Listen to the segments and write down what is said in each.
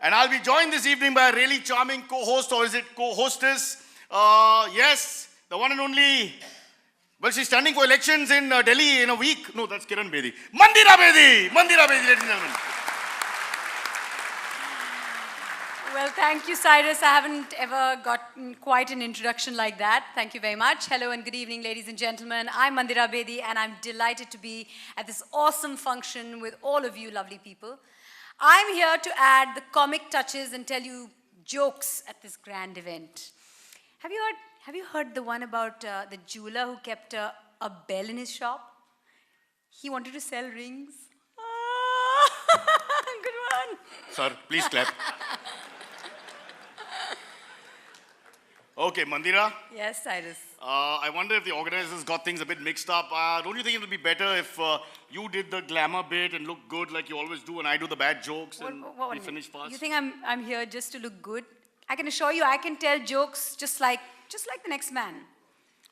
And I'll be joined this evening by a really charming co-host, or is it co-hostess? Yes, the one and only. Well, she's standing for elections in Delhi in a week. No, that's Kiran Bedi. Mandira Bedi! Mandira Bedi, ladies and gentlemen. Well, thank you, Cyrus. I haven't ever gotten quite an introduction like that. Thank you very much. Hello and good evening, ladies and gentlemen. I'm Mandira Bedi, and I'm delighted to be at this awesome function with all of you lovely people. I'm here to add the comic touches and tell you jokes at this grand event. Have you heard the one about the jeweler who kept a bell in his shop? He wanted to sell rings. Good one. Sir, please clap. Okay, Mandira. Yes, Cyrus. I wonder if the organizers got things a bit mixed up. Don't you think it would be better if you did the glamour bit and look good like you always do, and I do the bad jokes and we finish fast? You think I'm here just to look good? I can assure you I can tell jokes just like the next man.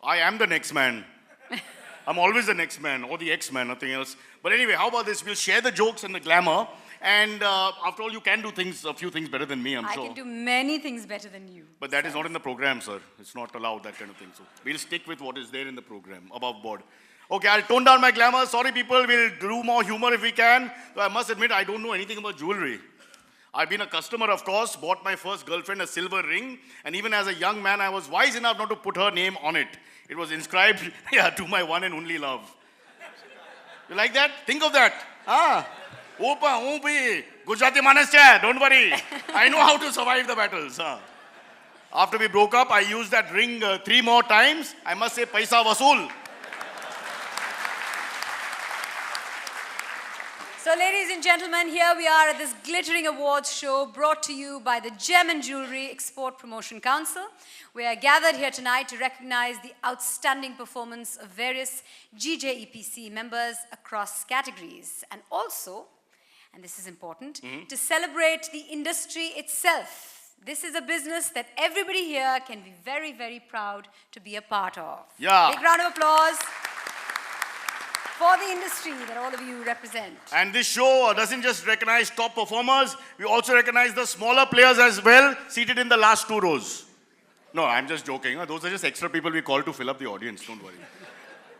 I am the next man. I'm always the next man, or the X-man, nothing else. But anyway, how about this? We'll share the jokes and the glamour. And after all, you can do a few things better than me, I'm sure. I can do many things better than you. But that is not in the program, sir. It's not allowed, that kind of thing. So we'll stick with what is there in the program, above board. Okay, I'll tone down my glamour. Sorry, people, we'll do more humor if we can. So I must admit, I don't know anything about jewelry. I've been a customer, of course, bought my first girlfriend a silver ring. And even as a young man, I was wise enough not to put her name on it. It was inscribed, to my one and only love. You like that? Think of that. Opa, Gujarati manas hai, don't worry. I know how to survive the battles. After we broke up, I used that ring 3 more times. I must say, paisa vasool. So, ladies and gentlemen, here we are at this glittering awards show brought to you by the Gem and Jewellery Export Promotion Council. We are gathered here tonight to recognize the outstanding performance of various GJEPC members across categories, and also, and this is important, to celebrate the industry itself. This is a business that everybody here can be very, very proud to be a part of. Yeah. Big round of applause for the industry that all of you represent. And this show doesn't just recognize top performers, we also recognize the smaller players as well, seated in the last 2 rows. No, I'm just joking. Those are just extra people we call to fill up the audience, don't worry.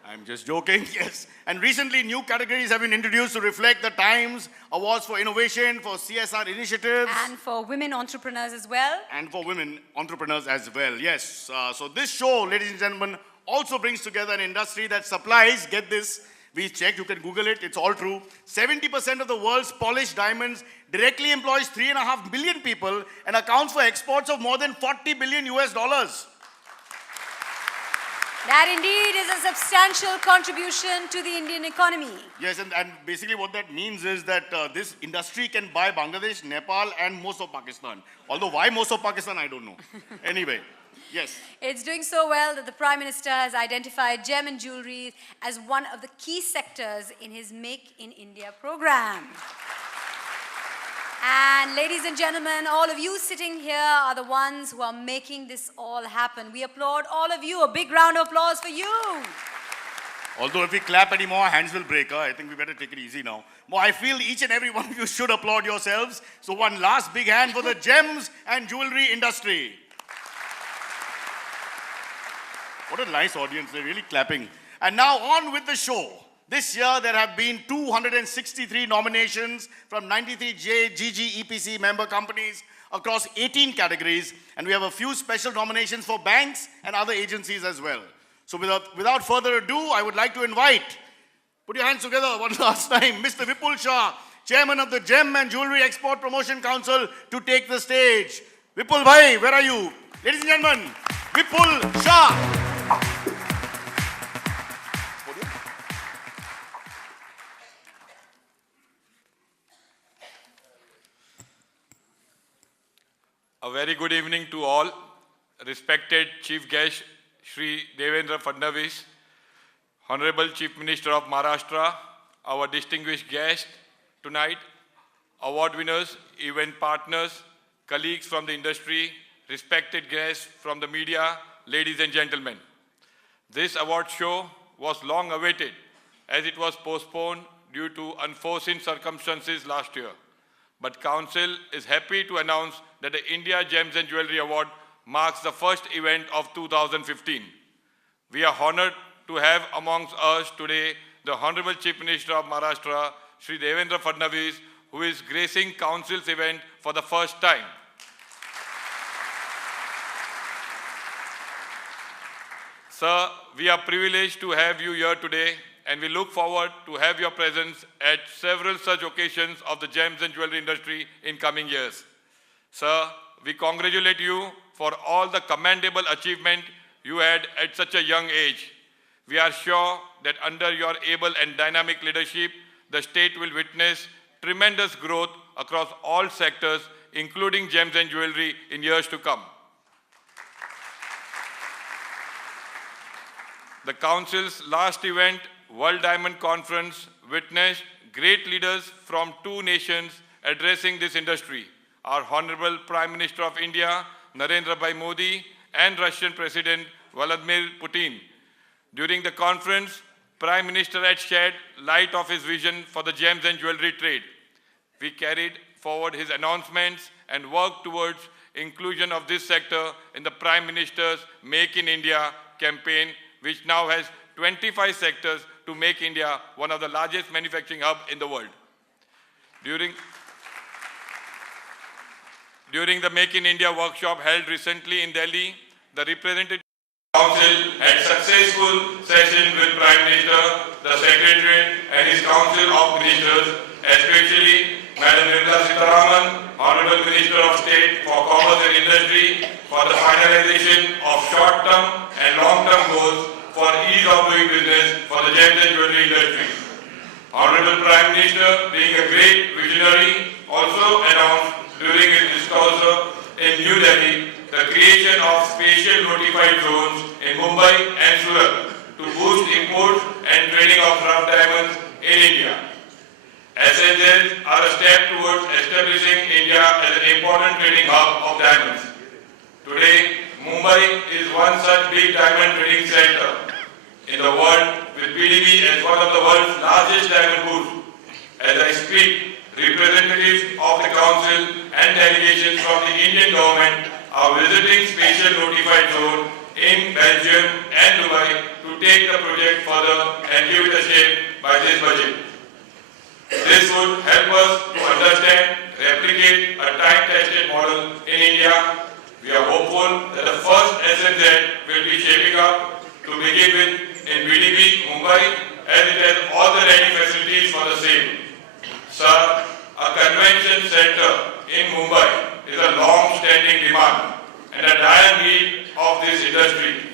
I'm just joking, yes. And recently, new categories have been introduced to reflect the times. Awards for innovation, for CSR initiatives. And for women entrepreneurs as well. And for women entrepreneurs as well, yes. So this show, ladies and gentlemen, also brings together an industry that supplies, get this, we checked, you can Google it, it's all true. 70% of the world's polished diamonds directly employs 3.5 million people and accounts for exports of more than 40 billion US dollars. That indeed is a substantial contribution to the Indian economy. Yes, and basically what that means is that this industry can buy Bangladesh, Nepal, and most of Pakistan. Although why most of Pakistan, I don't know. Anyway, yes. It's doing so well that the Prime Minister has identified gem and jewelry as one of the key sectors in his Make in India program. And ladies and gentlemen, all of you sitting here are the ones who are making this all happen. We applaud all of you. A big round of applause for you. Although if we clap anymore, hands will break. I think we better take it easy now. Well, I feel each and every one of you should applaud yourselves. So one last big hand for the gems and jewelry industry. What a nice audience. They're really clapping. And now on with the show. This year, there have been 263 nominations from 93 GGEPC member companies across 18 categories, and we have a few special nominations for banks and other agencies as well. So without further ado, I would like to invite, put your hands together one last time, Mr. Vipul Shah, Chairman of the Gem and Jewellery Export Promotion Council, to take the stage. Vipul bhai, where are you? Ladies and gentlemen, Vipul Shah. A very good evening to all. Respected Chief Guest, Shri Devendra Fadnavis, Honorable Chief Minister of Maharashtra, our distinguished guest tonight, award winners, event partners, colleagues from the industry, respected guests from the media, ladies and gentlemen. This award show was long awaited as it was postponed due to unforeseen circumstances last year. but Council is happy to announce that the India Gems and Jewellery Award marks the first event of 2015. We are honored to have amongst us today the Honorable Chief Minister of Maharashtra, Shri Devendra Fadnavis, who is gracing Council's event for the first time. Sir, we are privileged to have you here today, and we look forward to have your presence at several such occasions of the gems and jewelry industry in coming years. Sir, we congratulate you for all the commendable achievement you had at such a young age. We are sure that under your able and dynamic leadership, the state will witness tremendous growth across all sectors, including gems and jewelry, in years to come. The Council's last event, World Diamond Conference, witnessed great leaders from two nations addressing this industry. Our Honorable Prime Minister of India, Narendra Bhai Modi, and Russian President Vladimir Putin. During the conference, Prime Minister had shed light of his vision for the gems and jewelry trade. We carried forward his announcements and worked towards inclusion of this sector in the Prime Minister's Make in India campaign, which now has 25 sectors to make India one of the largest manufacturing hubs in the world. During the Make in India workshop held recently in Delhi, the representative Council had successful session with Prime Minister, the Secretariat and his Council of Ministers, especially Madam Nirmala Sitharaman, Honorable Minister of State for Commerce and Industry, for the finalization of short-term and long-term goals for ease of doing business for the gems and jewelry industry. Honorable Prime Minister, being a great visionary, also announced during his discourse in New Delhi the creation of special notified zones in Mumbai and Surat to boost imports and trading of rough diamonds in India. SNZs are a step towards establishing India as an important trading hub of diamonds. Today, Mumbai is one such big diamond trading center in the world, with PDB as one of the world's largest diamond booths. As I speak, representatives of the Council and delegations from the Indian government are visiting special notified zone in Belgium and Dubai to take the project further and give it a shape by this budget. This would help us to understand, replicate a time-tested model in India. We are hopeful that the first SNZ will be shaping up to begin with in BDB, Mumbai, as it has all the ready facilities for the same. Sir, a convention center in Mumbai is a long-standing demand and a dire need of this industry.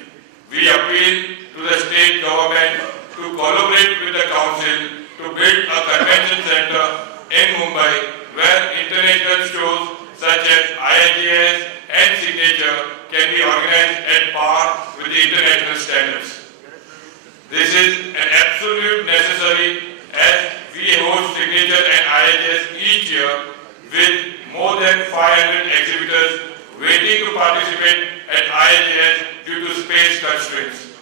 We appeal to the state government to collaborate with the council to build a convention center in Mumbai where international shows such as IIGS and Signature can be organized at par with the international standards. This is an absolute necessary as we host Signature and IIGS each year with more than 500 exhibitors waiting to participate at IIGS due to space constraints.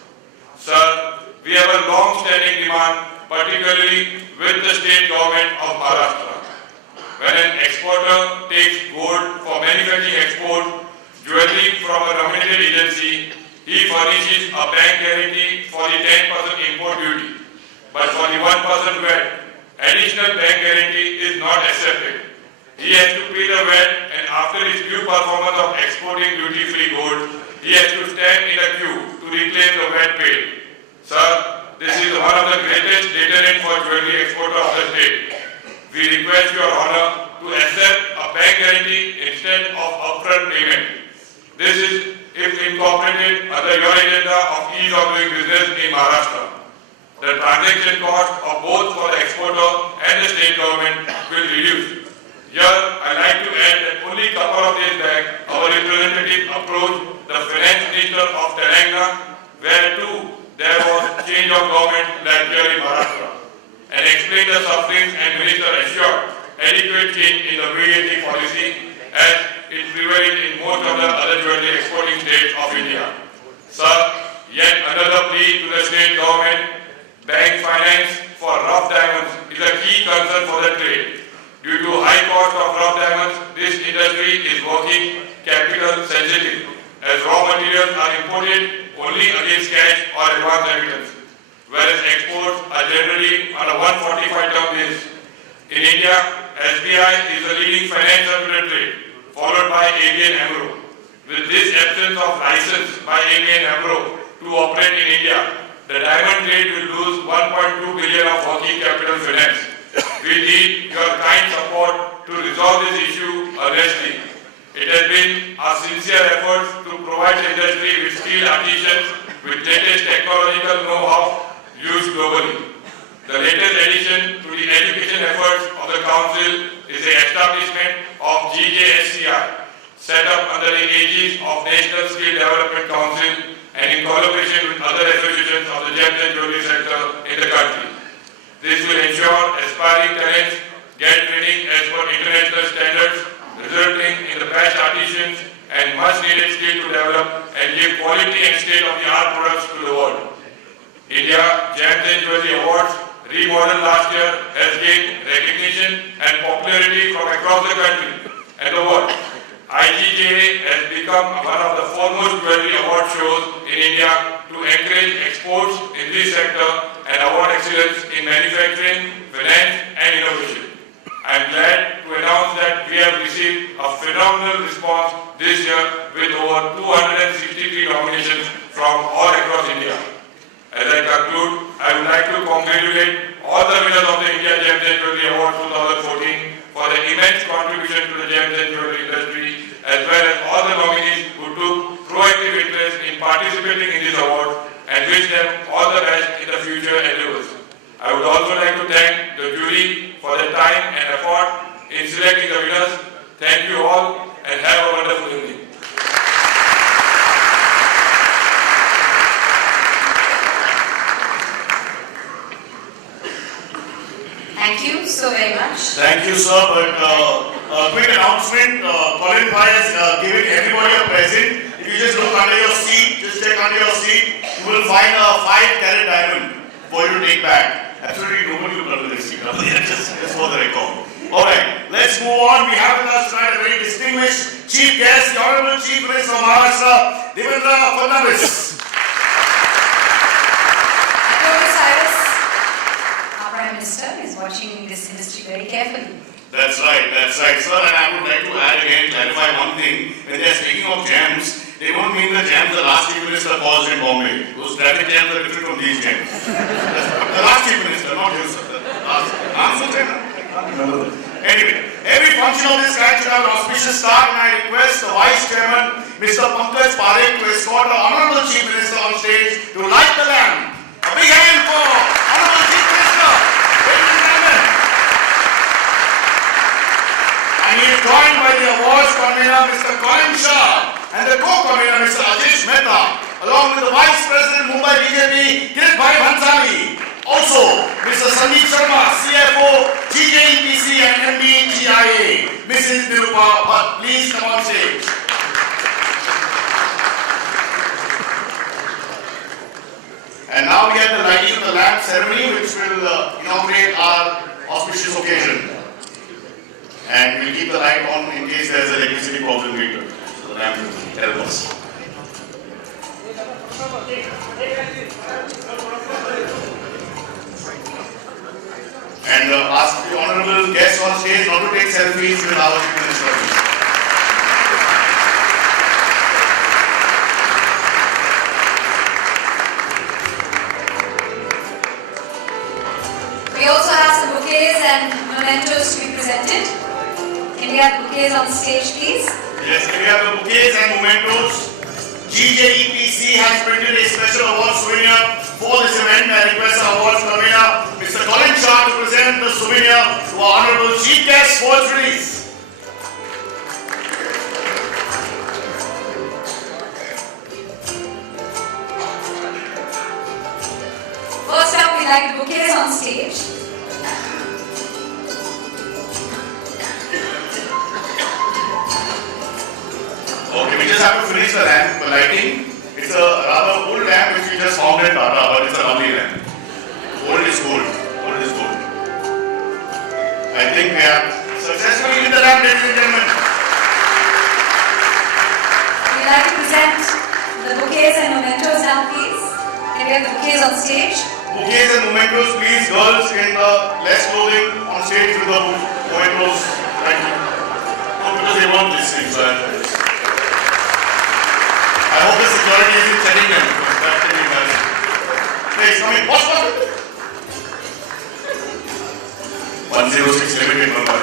Sir, we have a long-standing demand, particularly with the state government of Maharashtra. When an exporter takes gold for manufacturing export jewelry from a nominated agency, he furnishes a bank guarantee for the 10% import duty. But for the 1% VAT, additional bank guarantee is not accepted. He has to pay the VAT, and after his due performance of exporting duty-free gold, he has to stand in a queue to reclaim the VAT paid. Sir, this is one of the greatest deterrent for jewelry exporter of the state. We request your honor to accept a bank guarantee instead of upfront payment. This is if incorporated under your agenda of ease of doing business in Maharashtra. The transaction cost of both for the exporter and the state government will reduce. Here, I like to add that only a couple of days back, our representative approached the Finance Minister of Telangana, where too there was change of government like here in Maharashtra, and explained the sufferings, and Minister assured adequate change in the VAT policy as it prevailed in most of the other jewelry exporting states of India. Sir, yet another plea to the state government, bank finance for rough diamonds is a key concern for the trade. Due to high cost of rough diamonds, this industry is working capital sensitive, as raw materials are imported only against cash or advance remittance, whereas exports are generally on a 145 term basis. In India, SBI is the leading finance circular trade, followed by ABN AMRO. With this absence of license by ABN AMRO to operate in India, the diamond trade will lose 1.2 billion of working capital finance. We need your kind support to resolve this issue earnestly. It has been our sincere efforts to provide the industry with skilled artisans with latest technological know-how used globally. The latest addition to the education efforts of the Council is the establishment of GJSCI, set up under the aegis of National Skill Development Council and in collaboration with other associations of the gems and jewellery sector in the country. This will ensure aspiring talents get training as per international standards, resulting in the best artisans and much needed skill to develop and give quality and state-of-the-art products to the world. India Gems and Jewellery Awards, remodeled last year, has gained recognition and popularity from across the country and the world. IGJA has become one of the foremost jewellery award shows in India to encourage exports in this sector and award excellence in manufacturing, finance and innovation. I am glad to announce that we have received a phenomenal response this year with over 263 nominations from all across India. As I conclude, I would like to congratulate all the winners of the India Gems and Jewellery Award 2014 for their immense contribution to the gems and jewellery industry, as well as all the nominees who took proactive interest in participating in this award, and wish them all the best in the future endeavors. I would also like to thank the jury for their time and effort in selecting the winners. Thank you all and have a wonderful evening. Thank you so very much. Thank you, sir. But a quick announcement. Colin Bhai has given everybody a present. If you just look under your seat, just check under your seat, you will find a 5-carat diamond for you to take back. Absolutely nobody will come to this seat. just for the record. Alright, let's move on. We have with us tonight a very distinguished chief guest, the Honorable Chief Minister of Maharashtra, Devendra Fadnavis. Hello, Cyrus. Our Prime Minister is watching this industry very carefully. That's right, sir. And I would like to add again, clarify one thing. When they are speaking of gems, they don't mean the gems the last Chief Minister caused in Bombay. Those traffic jams are different from these gems. The last Chief Minister, not you, sir. Anyway, every function of this kind should have an auspicious start, and I request the Vice Chairman, Mr. Pankaj Parekh, to escort the Honorable Chief Minister on stage to light the lamp. A big hand for Honorable Chief Minister. Ladies and gentlemen. And he is joined by the awards convener, Mr. Colin Shah, and the co-convener, Mr. Ajish Mehta, along with the Vice President, Mumbai BJP, Kirit Bhai Bhansali. Also, Mr. Sandeep Sharma, CFO, GJEPC and MD, GIA. Mrs. Nirupa Bhatt, please come on stage. And now we have the lighting of the lamp ceremony, which will inaugurate our auspicious occasion. And we'll keep the light on in case there is an electricity problem later. So the lamp will help us. And ask the honorable guests on stage not to take selfies with our Chief Minister. We also have some bouquets and mementos to be presented. Can we have bouquets on stage, please? Yes, can we have the bouquets and mementos? GJEPC has printed a special award souvenir for this event. I request our awards convener, Mr. Colin Shah, to present the souvenir to our honorable chief guest for its release. First up, we like the bouquets on stage. Okay, we just have to finish the lamp lighting. It's a rather old lamp which we just found in Tata, but it's a lovely lamp. Old is gold. Old is gold. I think we have it up, ladies and gentlemen. We'd like to present the bouquets and mementos now, please. Can we have the bouquets on stage? Bouquets and mementos, please. Girls in the less clothing on stage with the mementos. Thank you. No, because they weren't listening, so I hope the security isn't checking them. That can be embarrassing. Please, come in. What's 106 limited number.